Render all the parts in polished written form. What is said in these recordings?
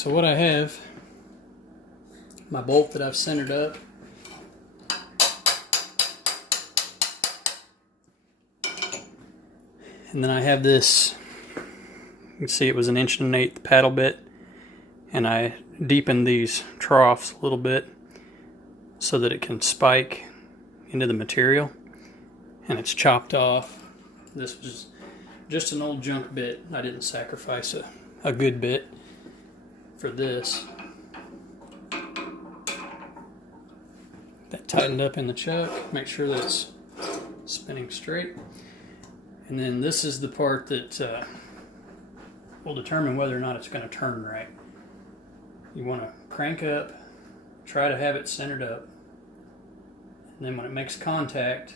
So what I have, my bolt that I've centered up. And then I have this, you can see it was 1.125" paddle bit, and I deepened these troughs a little bit so that it can spike into the material, and it's chopped off. This was just an old junk bit. I didn't sacrifice a good bit for this. That tightened up in the chuck, make sure that it's spinning straight. And then this is the part that will determine whether or not it's going to turn right. You want to crank up, try to have it centered up, and then when it makes contact,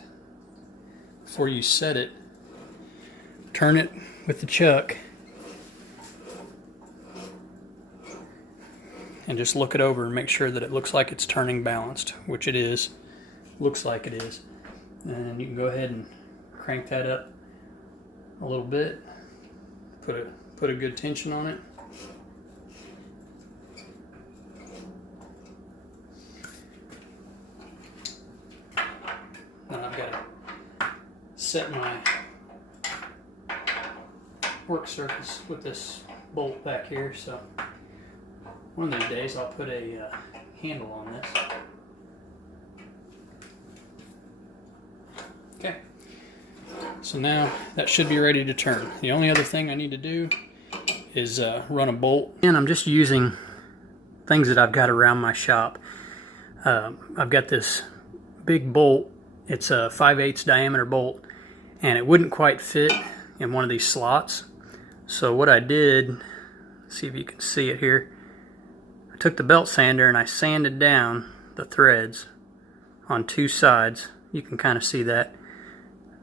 before you set it, turn it with the chuck and just look it over and make sure that it looks like it's turning balanced, which it is. Looks like it is. And you can go ahead and crank that up a little bit, put a good tension on it. Now I've got to set my work surface with this bolt back here, so one of these days I'll put a handle on this. Okay, so now that should be ready to turn. The only other thing I need to do is run a bolt. And I'm just using things that I've got around my shop. I've got this big bolt. It's a 5/8 diameter bolt, and it wouldn't quite fit in one of these slots. So what I did, see if you can see it here, I took the belt sander and I sanded down the threads on two sides. You can kind of see that.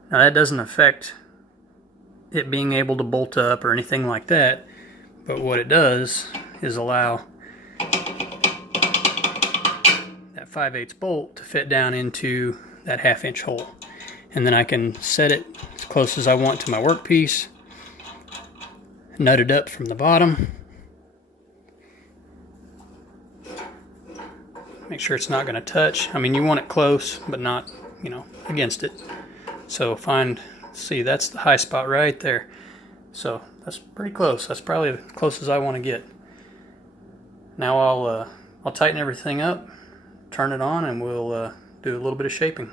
Now that doesn't affect it being able to bolt up or anything like that, but what it does is allow that 5/8 bolt to fit down into that 1/2" hole. And then I can set it as close as I want to my workpiece, nut it up from the bottom, make sure it's not going to touch. I mean, you want it close, but not, you know, against it. So see, that's the high spot right there. So that's pretty close. That's probably as close as I want to get. Now I'll tighten everything up, turn it on, and we'll do a little bit of shaping.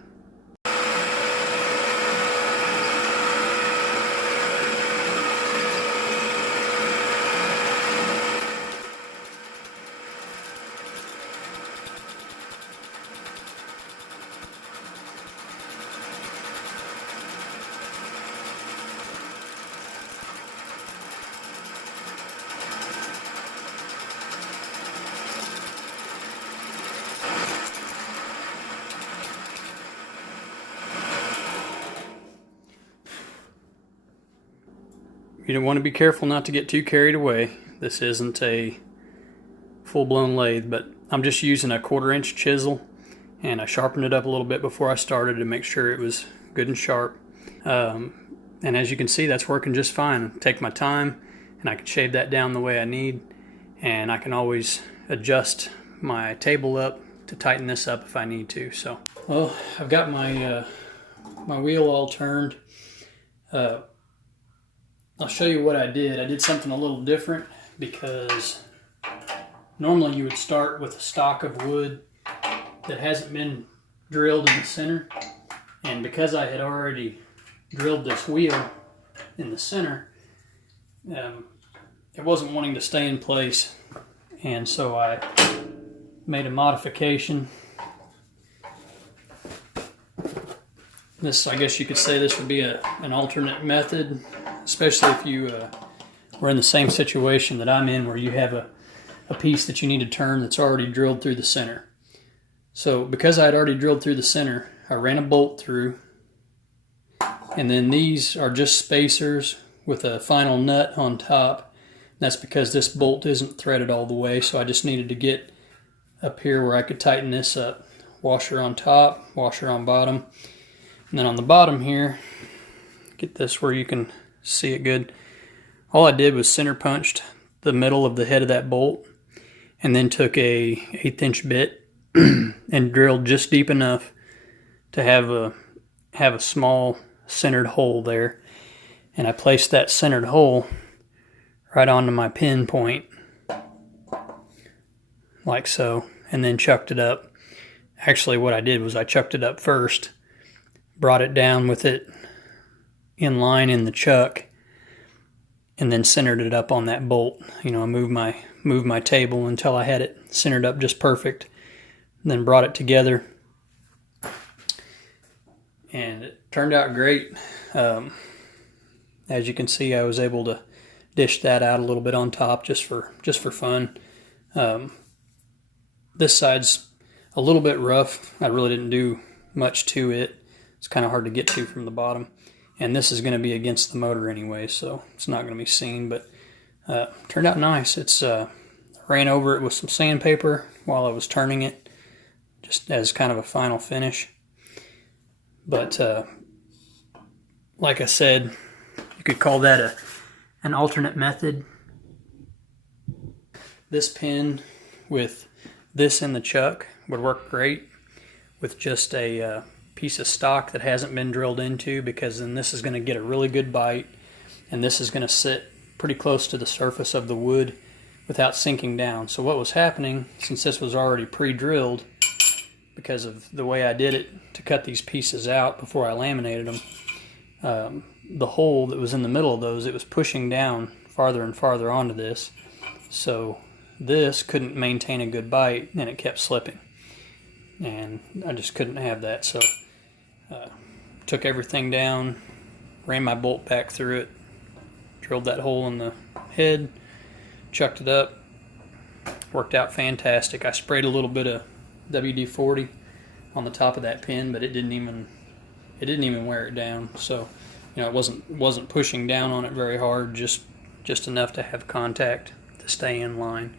You want to be careful not to get too carried away. This isn't a full-blown lathe, but I'm just using a 1/4" chisel, and I sharpened it up a little bit before I started to make sure it was good and sharp. And as you can see, that's working just fine. Take my time, and I can shave that down the way I need, and I can always adjust my table up to tighten this up if I need to. So, well, I've got my my wheel all turned. I'll show you what I did. I did something a little different because normally you would start with a stock of wood that hasn't been drilled in the center. And because I had already drilled this wheel in the center, it wasn't wanting to stay in place. And so I made a modification. This, I guess you could say this would be an alternate method, especially if you were in the same situation that I'm in, where you have a piece that you need to turn that's already drilled through the center. So because I had already drilled through the center, I ran a bolt through, and then these are just spacers with a final nut on top. That's because this bolt isn't threaded all the way, so I just needed to get up here where I could tighten this up. Washer on top, washer on bottom. And then on the bottom here, get this where you can see it good. All I did was center punched the middle of the head of that bolt and then took a 1/8" bit and drilled just deep enough to have a small centered hole there. And I placed that centered hole right onto my pin point, like so, and then chucked it up. Actually, what I did was I chucked it up first, brought it down with it in line in the chuck, and then centered it up on that bolt. You know, I moved my table until I had it centered up just perfect, and then brought it together, and it turned out great. As you can see, I was able to dish that out a little bit on top just for fun. This side's a little bit rough. I really didn't do much to it. It's kind of hard to get to from the bottom. And this is going to be against the motor anyway, so it's not going to be seen, but turned out nice. It's ran over it with some sandpaper while I was turning it, just as kind of a final finish. But like I said, you could call that an alternate method. This pin with this in the chuck would work great with just a piece of stock that hasn't been drilled into, because then this is going to get a really good bite, and this is going to sit pretty close to the surface of the wood without sinking down. So what was happening, since this was already pre-drilled, because of the way I did it to cut these pieces out before I laminated them, the hole that was in the middle of those, it was pushing down farther and farther onto this, so this couldn't maintain a good bite, and it kept slipping, and I just couldn't have that. So took everything down, ran my bolt back through it, drilled that hole in the head, chucked it up, worked out fantastic. I sprayed a little bit of WD-40 on the top of that pin, but it didn't even wear it down. So, you know, it wasn't pushing down on it very hard, just enough to have contact to stay in line.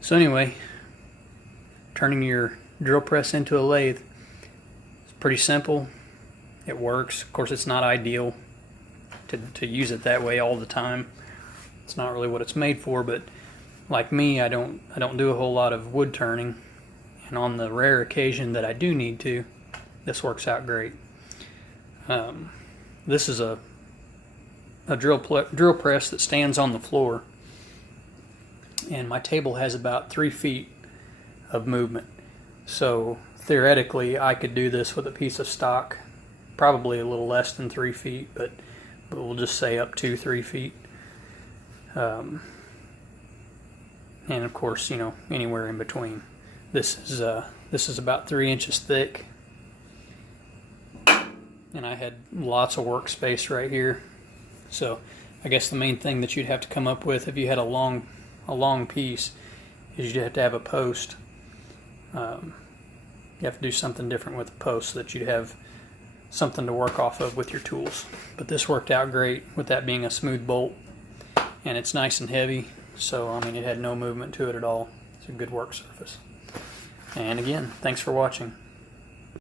So anyway, turning your drill press into a lathe, it's pretty simple. It works. Of course, it's not ideal to use it that way all the time. It's not really what it's made for, but like me, I don't do a whole lot of wood turning, and on the rare occasion that I do need to, this works out great. This is a drill press that stands on the floor, and my table has about 3 feet of movement. So theoretically, I could do this with a piece of stock, probably a little less than 3 feet, but we'll just say up to 3 feet. And of course, you know, anywhere in between. This is about 3 inches thick, and I had lots of workspace right here. So I guess the main thing that you'd have to come up with if you had a long piece is you'd have to have a post. You have to do something different with the post so that you'd have something to work off of with your tools. But this worked out great with that being a smooth bolt, and it's nice and heavy, so I mean it had no movement to it at all. It's a good work surface. And again, thanks for watching.